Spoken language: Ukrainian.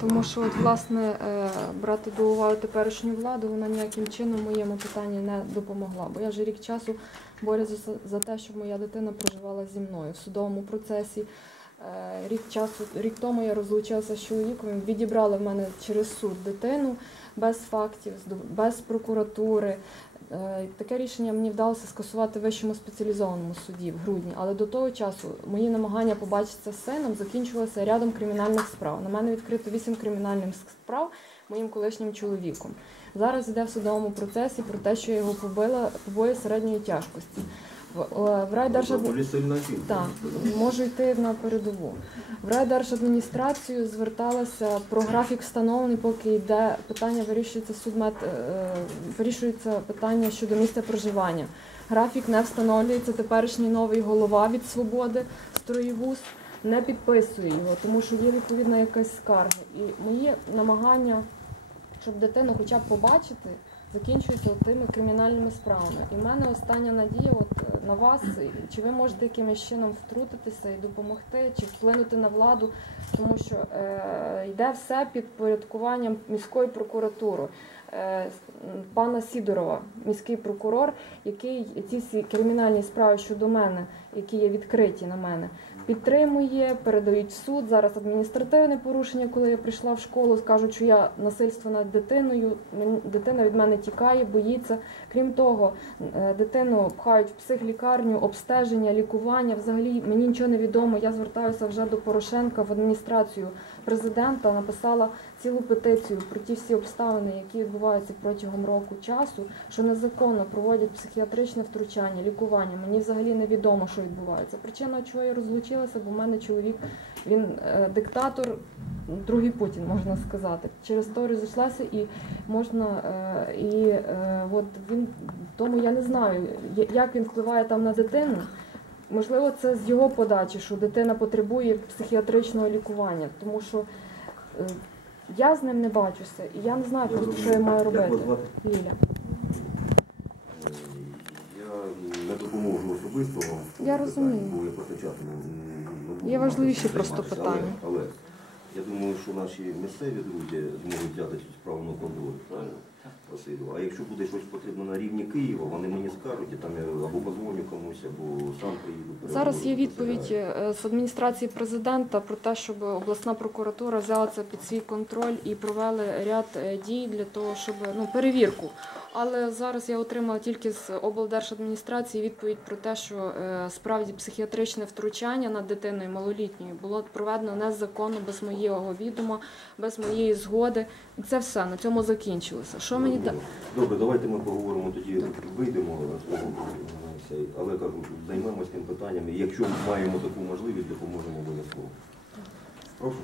тому що от, власне е, брати до уваги теперішню владу, вона ніяким чином моєму питанні не допомогла. Бо я вже рік часу борюся за, те, щоб моя дитина проживала зі мною в судовому процесі. Е, Рік часу, рік тому я розлучилася з чоловіком. Відібрали в мене через суд дитину без фактів, без прокуратури. Е, Таке рішення мені вдалося скасувати в вищому спеціалізованому суді в грудні, але до того часу мої намагання побачитися з сином закінчувалися рядом кримінальних справ. На мене відкрито вісім кримінальних справ моїм колишнім чоловіком. Зараз йде в судовому процесі про те, що я його побила побої середньої тяжкості. В, е, в райдержадмі- Доволі сильна жінка. так, можу йти на передову. В райдержадміністрацію зверталася про графік встановлений, поки йде питання, вирішується судмет, е, вирішується питання щодо місця проживання. Графік не встановлюється. Теперішній новий голова від свободи Строєвуз не підписує його, тому що є відповідна якась скарга. І мої намагання, щоб дитину хоча б побачити, закінчуються тими кримінальними справами. І в мене остання надія от е, на вас, чи ви можете якимось чином втрутитися і допомогти, чи вплинути на владу, тому що е, йде все під порядкуванням міської прокуратури. Е, Пана Сідорова, міський прокурор, який ці всі кримінальні справи щодо мене, які є відкриті на мене, підтримує, передають в суд. Зараз адміністративне порушення, коли я прийшла в школу, скажуть, що я насильство над дитиною. Дитина від мене тікає, боїться. Крім того, е, дитину пхають в психлікарню, обстеження, лікування. Взагалі мені нічого не відомо. Я звертаюся вже до Порошенка в адміністрацію президента. Написала цілу петицію про ті всі обставини, які відбуваються протягом року часу, що незаконно проводять психіатричне втручання, лікування. Мені взагалі невідомо, що відбувається. Причина, чого я розлучилася, бо в мене чоловік він е, диктатор, другий Путін, можна сказати. Через то розійшлася і можна е, і е, от він тому я не знаю, як він впливає там на дитину. Можливо, це з його подачі, що дитина потребує психіатричного лікування, тому що я з ним не бачуся, і я не знаю, просто, що я маю робити. Ліля. Е, Я не допоможу особисто вам. Я розумію. Бо я постачати не- не Є важливіші просто Але- питання. Але, я думаю, що наші місцеві друзі зможуть взяти цю справу на контроль, правильно? А якщо буде щось потрібно на рівні Києва, вони мені скажуть, і там я або позвоню комусь, або сам приїду. Зараз є відповідь е, з адміністрації президента про те, щоб обласна прокуратура взяла це під свій контроль і провели ряд е, дій для того, щоб ну перевірку. Але зараз я отримала тільки з облдержадміністрації відповідь про те, що е, справді психіатричне втручання над дитиною малолітньою було проведено незаконно, без моєго відома, без моєї згоди. Це все на цьому закінчилося. Що мені да- Добре, давайте ми поговоримо тоді, вийдемо але кажу, займемося тим питанням. І Якщо маємо таку можливість, допоможемо обов'язково. Прошу.